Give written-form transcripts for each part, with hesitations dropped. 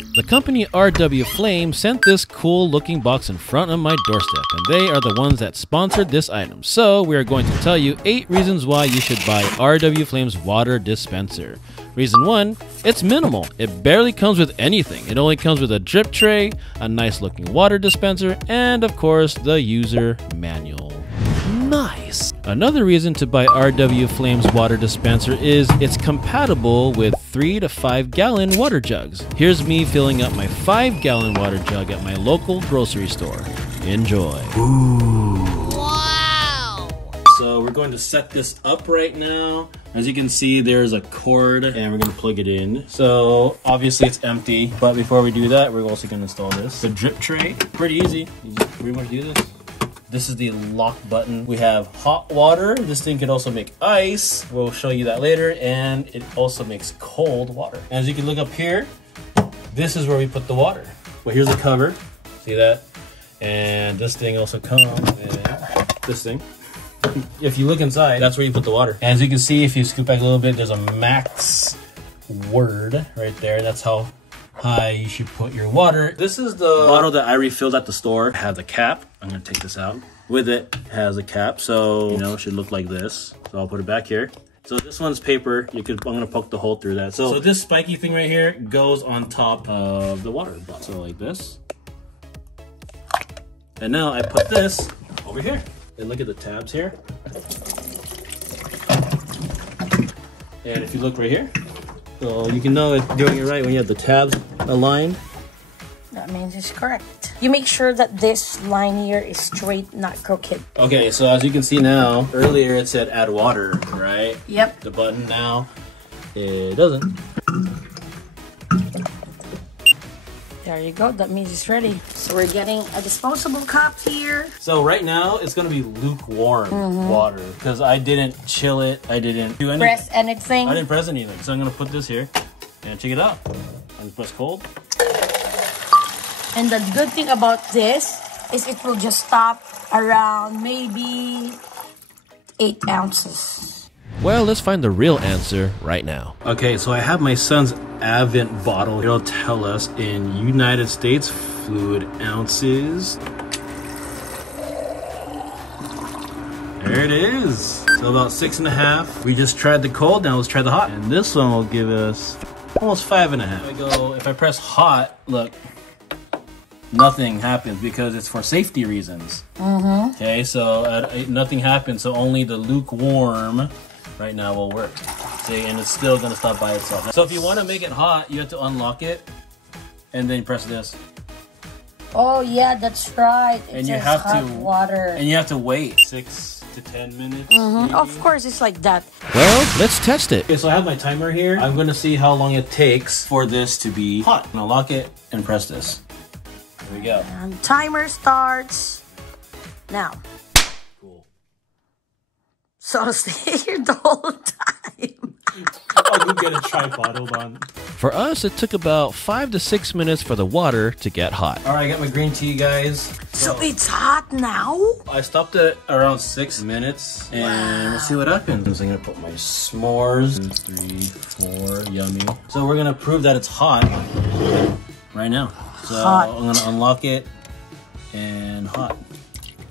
The company R.W.Flame sent this cool looking box in front of my doorstep, and they are the ones that sponsored this item. So we are going to tell you 8 reasons why you should buy R.W.Flame's water dispenser. Reason 1, it's minimal. It barely comes with anything. It only comes with a drip tray, a nice looking water dispenser, and of course the user manual. Nice! Another reason to buy R.W.Flame's water dispenser is it's compatible with 3 to 5 gallon water jugs. Here's me filling up my 5-gallon water jug at my local grocery store. Enjoy. Ooh. Wow! So we're going to set this up right now. As you can see, there's a cord and we're going to plug it in. So obviously it's empty, but before we do that, we're also going to install this. The drip tray, pretty easy. You just pretty much do this. This is the lock button. We have hot water. This thing can also make ice. We'll show you that later. And it also makes cold water. As you can look up here, this is where we put the water. Well, here's the cover. See that? And this thing also comes with this thing. If you look inside, that's where you put the water. And as you can see, if you scoop back a little bit, there's a max word right there. That's how high you should put your water. This is the bottle that I refilled at the store. It has a cap. I'm gonna take this out. With it has a cap, so it should look like this. So I'll put it back here. So this one's paper. I'm gonna poke the hole through that. So this spiky thing right here goes on top of the water bottle. So like this. And now I put this over here. And look at the tabs here. And if you look right here, so you can know it's doing it right when you have the tabs aligned. That means it's correct. You make sure that this line here is straight, not crooked. Okay, so as you can see now, earlier it said add water, right? Yep. The button now, it doesn't. There you go, that means it's ready. So we're getting a disposable cup here. So right now, it's gonna be lukewarm water because I didn't chill it, I didn't do anything. Press anything. I didn't press anything, so I'm gonna put this here and check it out. And press cold. And the good thing about this is it will just stop around maybe 8 ounces. Well, let's find the real answer right now. Okay, so I have my son's Advent bottle. It'll tell us in United States fluid ounces. There it is. So about 6.5. We just tried the cold, now let's try the hot. And this one will give us almost 5.5. If I press hot, look, nothing happens because it's for safety reasons. Okay, so nothing happens, so only the lukewarm right now will work. See, and it's still gonna stop by itself. So if you want to make it hot, you have to unlock it and then press this. Oh yeah, that's right. And you have hot water. And you have to wait 6 to 10 minutes. Of course, it's like that. Well, let's test it. Okay, so I have my timer here. I'm gonna see how long it takes for this to be hot. I'm gonna lock it and press this. Here we go. And timer starts now. Cool. So stay here the whole time. I'll go get a tripod, hold on. For us, it took about 5 to 6 minutes for the water to get hot. All right, I got my green tea, guys. So it's hot now? I stopped it around 6 minutes, and we'll see what happens. I'm gonna put my s'mores. 2, 3, 4, yummy. So we're gonna prove that it's hot right now. So hot. I'm gonna unlock it, and hot.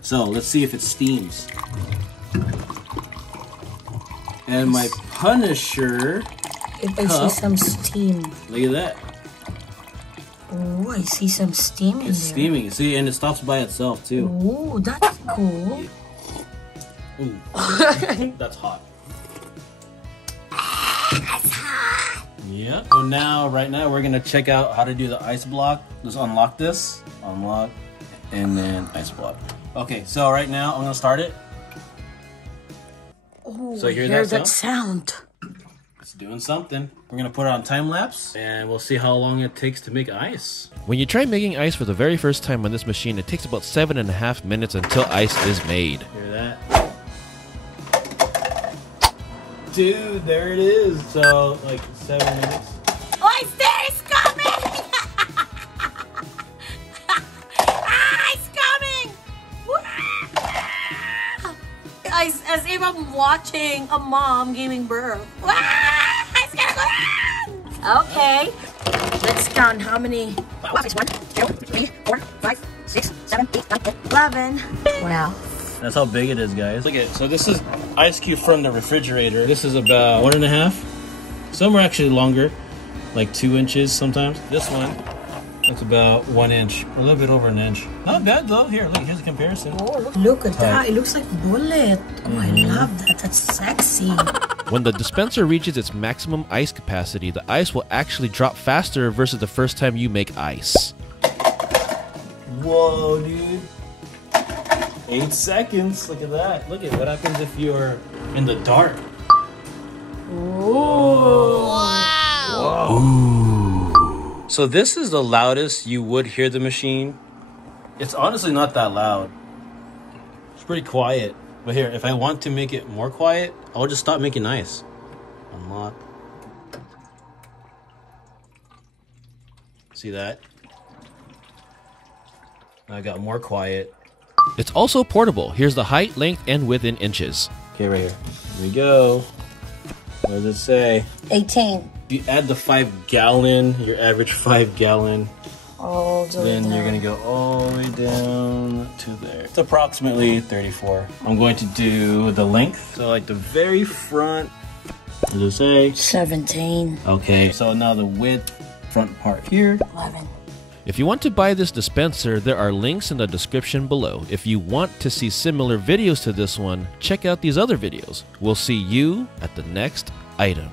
So let's see if it steams. And my Punisher If I see some steam. Look at that. Oh, I see some steam in there. It's steaming. See, and it stops by itself too. Oh, that's cool. Ooh. That's hot. That's hot. Yeah. So now, right now, we're gonna check out how to do the ice block. Just unlock this, unlock, and then ice block. Okay, so right now I'm gonna start it. Oh, so hear that sound? It's doing something. We're gonna put it on time lapse, and we'll see how long it takes to make ice. When you try making ice for the very first time on this machine, it takes about 7.5 minutes until ice is made. Hear that? Dude, there it is. So, like 7 minutes. Oh, it's coming! It's coming! As if I'm watching a mom giving birth. It's gonna go down! Okay. Let's count how many. 1, 2, 3, 4, 5, 6, 7, 8, 9, 10, 11. Wow. That's how big it is, guys. Look at it. So this is ice cube from the refrigerator. This is about 1.5. Some are actually longer, like 2 inches sometimes. This one, it's about 1 inch, a little bit over an inch. Not bad though. Here, look, here's a comparison. Oh, look at that. It looks like bullet. Oh, I love that. That's sexy. When the dispenser reaches its maximum ice capacity, the ice will actually drop faster versus the first time you make ice. Whoa, dude. 8 seconds. Look at that. Look at what happens if you're in the dark. Oh. Wow. Ooh. So this is the loudest you would hear the machine. It's honestly not that loud. It's pretty quiet. But here, if I want to make it more quiet, I'll just stop making ice. Unlock. See that? I got more quiet. It's also portable. Here's the height, length, and width in inches. Okay, right here. Here we go. What does it say? 18. If you add the 5-gallon, your average 5-gallon, all the way then down. you're gonna go all the way down to there. It's approximately 34. I'm going to do the length. So like the very front, what does it say? 17. Okay, so now the width, front part here. 11. If you want to buy this dispenser, there are links in the description below. If you want to see similar videos to this one, check out these other videos. We'll see you at the next item.